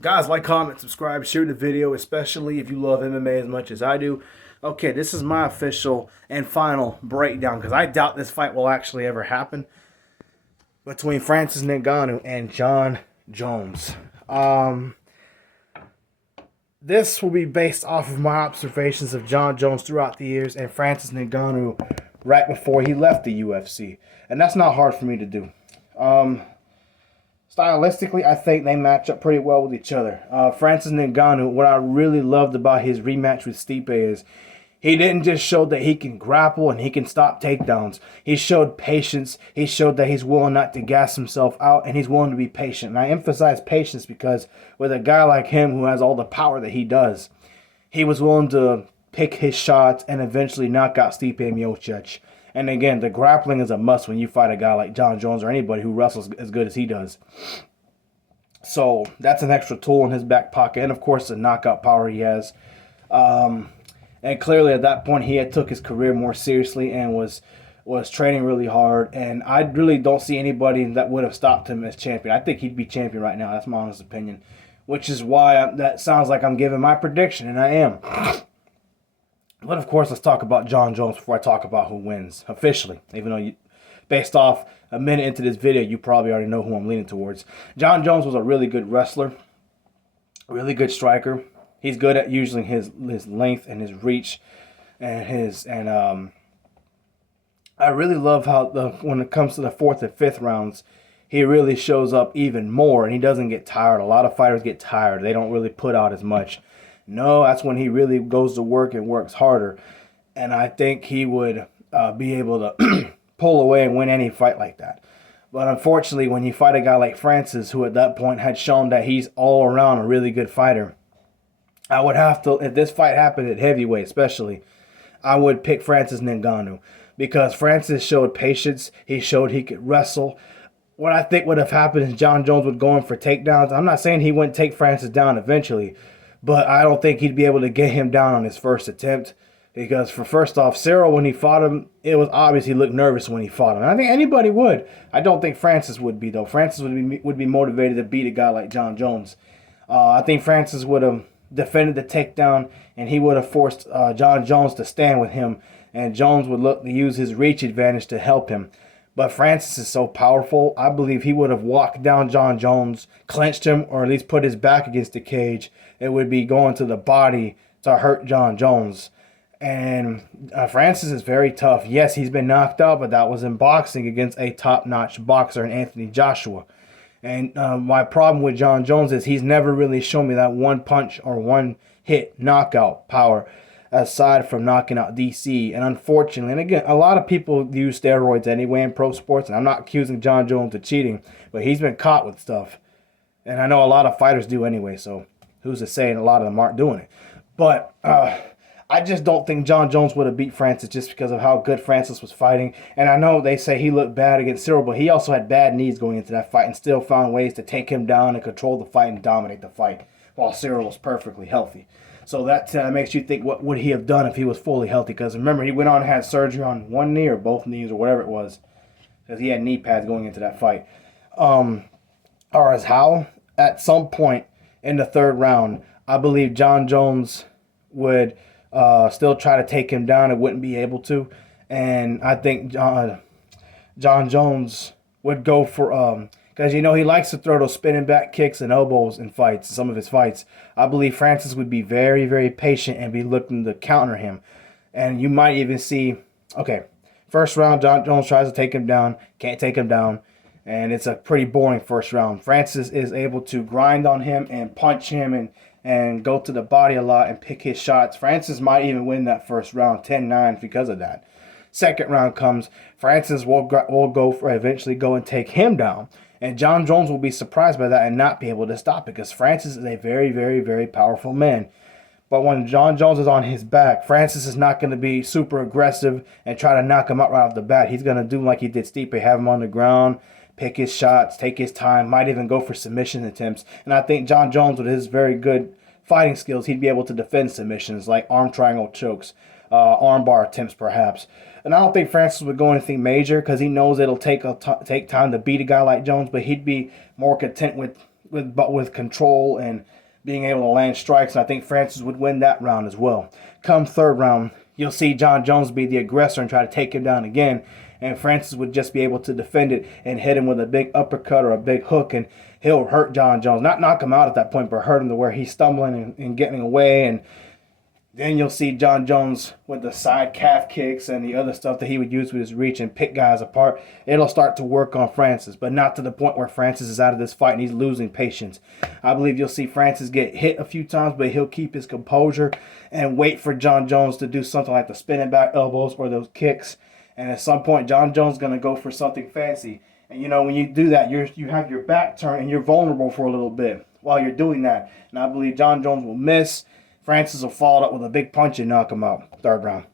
Guys, like, comment, subscribe, share the video, especially if you love MMA as much as I do. Okay, this is my official and final breakdown because I doubt this fight will actually ever happen between Francis Ngannou and Jon Jones. Um, this will be based off of my observations of Jon Jones throughout the years and Francis Ngannou right before he left the UFC, and that's not hard for me to do. Um, Stylistically, I think they match up pretty well with each other. Francis Ngannou, what I really loved about his rematch with Stipe is he didn't just show that he can grapple and he can stop takedowns. He showed patience. He showed that he's willing not to gas himself out and he's willing to be patient. And I emphasize patience because with a guy like him who has all the power that he does, he was willing to pick his shots and eventually knock out Stipe Miocic. And again, the grappling is a must when you fight a guy like Jon Jones or anybody who wrestles as good as he does. So that's an extra tool in his back pocket. And of course, the knockout power he has. And clearly at that point, he had took his career more seriously and was training really hard. And I really don't see anybody that would have stopped him as champion. I think he'd be champion right now. That's my honest opinion. Which is why that sounds like I'm giving my prediction, and I am. But of course, let's talk about Jon Jones before I talk about who wins officially. Even though based off a minute into this video, you probably already know who I'm leaning towards. Jon Jones was a really good wrestler, really good striker. He's good at using his length and his reach, and I really love how when it comes to the fourth and fifth rounds, he really shows up even more, and he doesn't get tired. A lot of fighters get tired; they don't really put out as much. No, that's when he really goes to work and works harder. And I think he would be able to pull away and win any fight like that. But unfortunately, when you fight a guy like Francis, who at that point had shown that he's all around a really good fighter, I would have to, if this fight happened at heavyweight especially, I would pick Francis Ngannou. Because Francis showed patience. He showed he could wrestle. What I think would have happened is Jon Jones would go in for takedowns. I'm not saying he wouldn't take Francis down eventually, but I don't think he'd be able to get him down on his first attempt. Because for first off, Cyril, when he fought him, it was obvious he looked nervous when he fought him. And I think anybody would. I don't think Francis would be, though. Francis would be motivated to beat a guy like Jon Jones. I think Francis would have defended the takedown, and he would have forced Jon Jones to stand with him. And Jones would look to use his reach advantage to help him. But Francis is so powerful, I believe he would have walked down Jon Jones, clenched him, or at least put his back against the cage. It would be going to the body to hurt Jon Jones. And Francis is very tough. Yes, he's been knocked out, but that was in boxing against a top-notch boxer in Anthony Joshua. And my problem with Jon Jones is he's never really shown me that one punch or one hit knockout power aside from knocking out DC. And unfortunately, and again, a lot of people use steroids anyway in pro sports, and I'm not accusing Jon Jones of cheating, but he's been caught with stuff. And I know a lot of fighters do anyway, so who's to say a lot of them aren't doing it. But I just don't think Jon Jones would have beat Francis just because of how good Francis was fighting. And I know they say he looked bad against Cyril, but he also had bad knees going into that fight and still found ways to take him down and control the fight and dominate the fight while Cyril was perfectly healthy. So that makes you think, what would he have done if he was fully healthy? Because remember, he went on and had surgery on one knee or both knees or whatever it was, because he had knee pads going into that fight. Or as how, at some point in the third round, I believe Jon Jones would still try to take him down and wouldn't be able to. And I think Jon Jones would go for because he likes to throw those spinning back kicks and elbows in fights, some of his fights. I believe Francis would be very, very patient and be looking to counter him. And you might even see, okay, first round, Jon Jones tries to take him down, can't take him down, and it's a pretty boring first round. Francis is able to grind on him and punch him and go to the body a lot and pick his shots. Francis might even win that first round 10-9 because of that. Second round comes, Francis will eventually go and take him down. And Jon Jones will be surprised by that and not be able to stop it because Francis is a very, very, very powerful man. But when Jon Jones is on his back, Francis is not going to be super aggressive and try to knock him out right off the bat. He's going to do like he did Stipe, have him on the ground, pick his shots, take his time, might even go for submission attempts. And I think Jon Jones, with his very good fighting skills, he'd be able to defend submissions like arm triangle chokes, armbar attempts perhaps. And I don't think Francis would go anything major because he knows it'll take time to beat a guy like Jones, but he'd be more content with with control and being able to land strikes. And I think Francis would win that round as well. Come third round, you'll see Jon Jones be the aggressor and try to take him down again. And Francis would just be able to defend it and hit him with a big uppercut or a big hook, and he'll hurt Jon Jones. Not knock him out at that point, but hurt him to where he's stumbling and getting away. And then you'll see Jon Jones with the side calf kicks and the other stuff that he would use with his reach and pick guys apart. It'll start to work on Francis, but not to the point where Francis is out of this fight and he's losing patience. I believe you'll see Francis get hit a few times, but he'll keep his composure and wait for Jon Jones to do something like the spinning back elbows or those kicks. And at some point, Jon Jones is going to go for something fancy. And, when you do that, you have your back turned and you're vulnerable for a little bit while you're doing that. And I believe Jon Jones will miss. Francis will follow up with a big punch and knock him out. Third round.